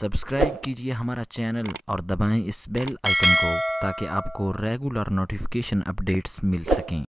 Subscribe कीजिए हमारा channel और दबाएं इस बेल आइकन को ताकि आपको रेगुलर नोटिफिकेशन अपडेट्स मिल सकें।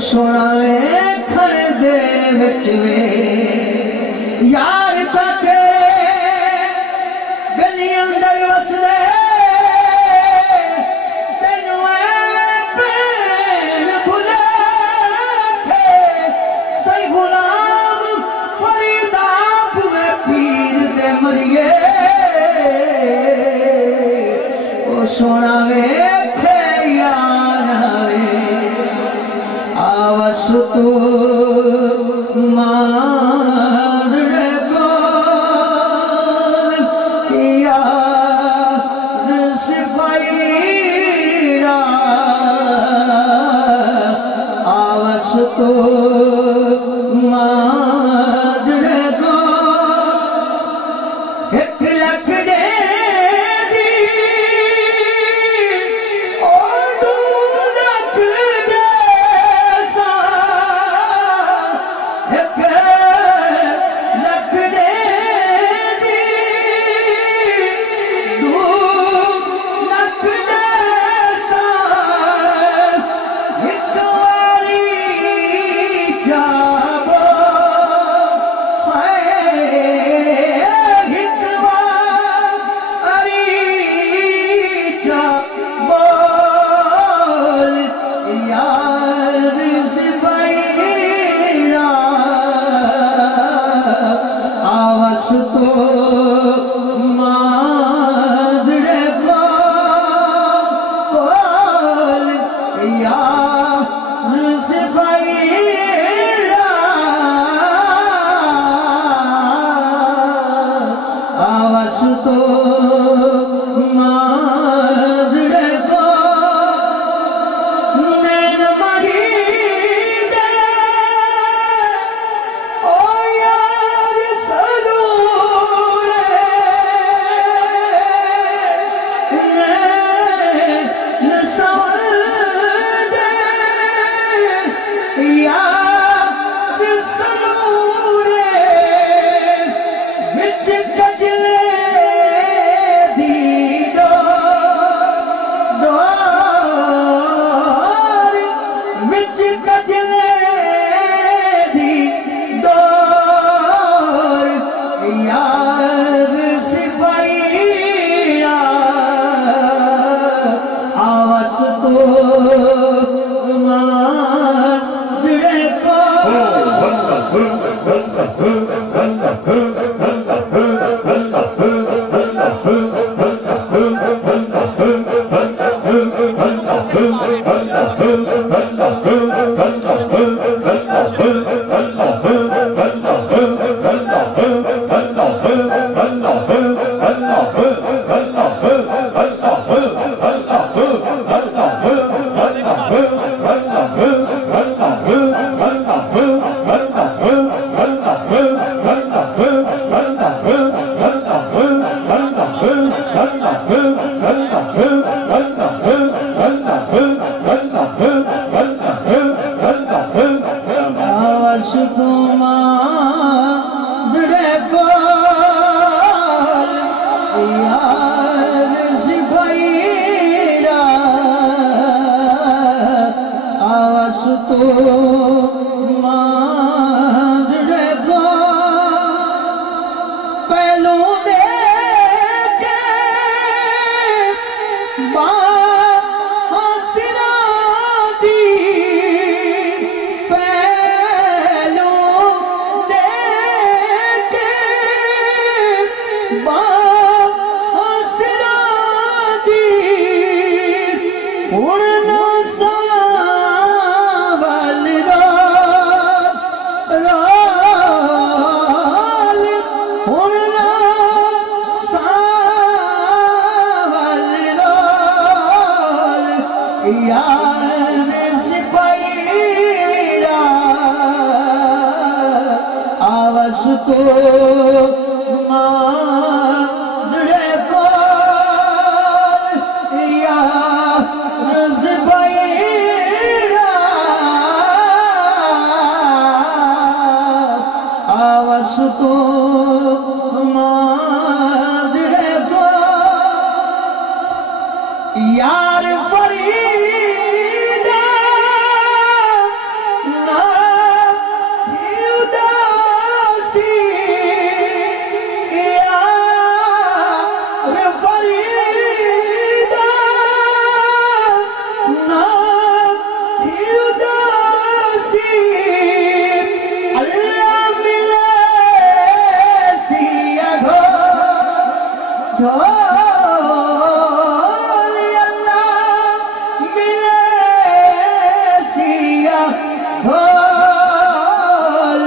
सोना खड़ दे विच वे यार तक गली अंदर वसदे तेनू भैन भुला के सही गुलाम फरीदा पुए पीर दे मरिए ओ सोना वेखे यार तू मार को यार सिपाही आवस तो मार को 1 लाख दे तो मांझड़े को पहलू दे के बासिरा दी पहलू दे के बासिरा दी उड़ना सावल राल उड़ना सावल राल यार सिपाहीरा आवाज तो मांझड़े को यार सिपाहीरा आवाज तो मांझड़े को यार फरीदा ना उदासी यार फरीदा ना उदासी अल्लाह मिले सिया ढोल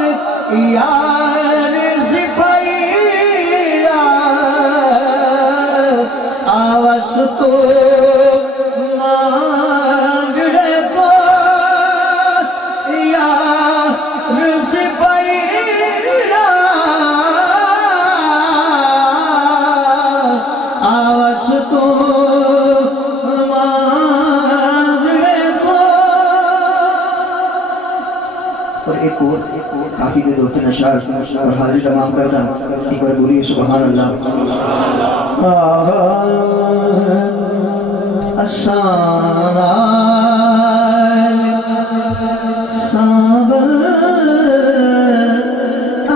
यार सिपाहीरा आवाज तो मांझड़े को यार सिपाहीरा आवाज तो मांझड़े को। और एक और काफी देर होते नशार और हाजिरी तमाम करना एक बार बोलिए सुभान अल्लाह। सावल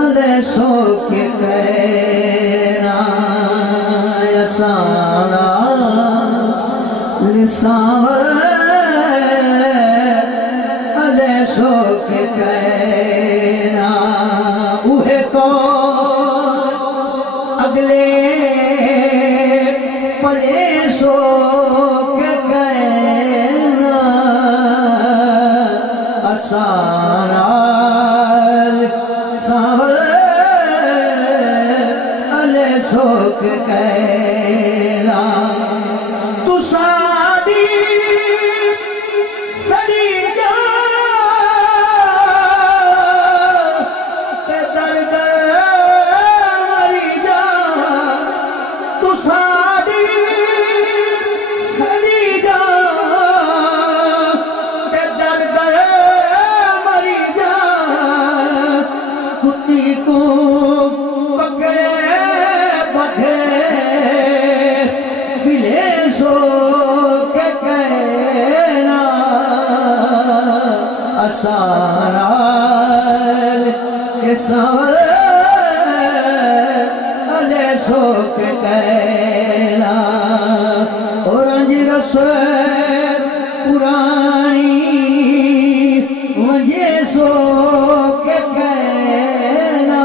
अले सो के कहना सावल अले सो के कहना उहे को अगले पले सो के कहना आसानाल सावल अले सो के कहना तू साडी सड़ी जा दर दर मरी जा तू साडी सड़ी जा दर दर मरी जा कुत्ती को पकड़े बधे मिले सो के कहना आसानाल के सावल अले सो के कहना और रसोई पुरानी मुझे सो के कहना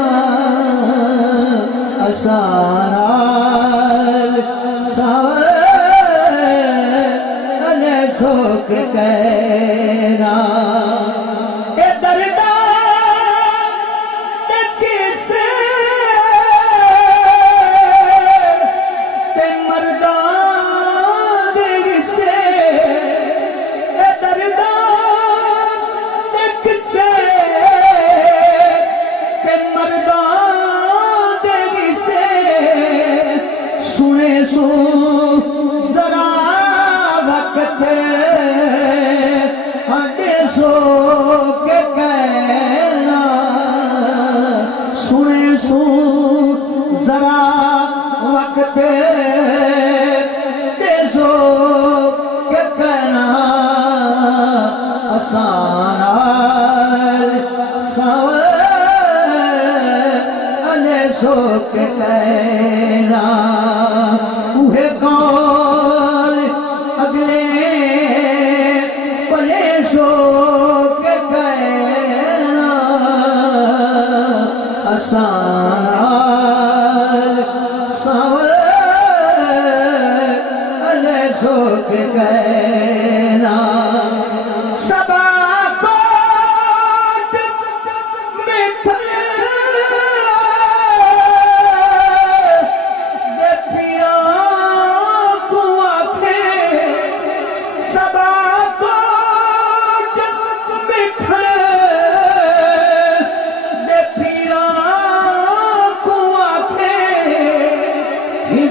आसानाल सावल अले सो के कहना ए दर्दा ते किसे ते सो के कहना उहे कौन अगले पले सो के कहना आसान सावल सो के कहना सबा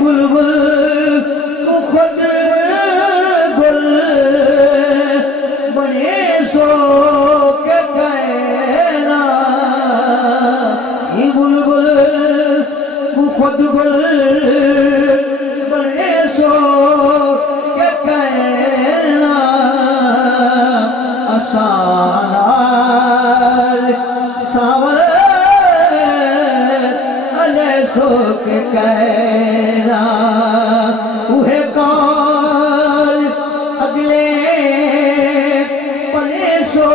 बुलबुल खुद गुल बने सो के कहना बुलबुल खुद गुल बने सो के कहना आसान सावर सो के कहना उहे कौन अगले पले सो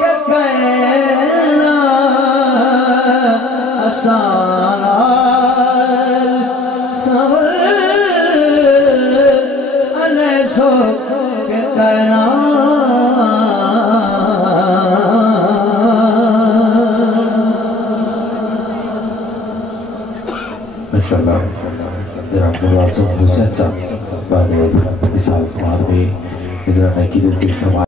के कहना आसान सावल सो के कहना Langsung berusaha pada bisa memahami misalnya kita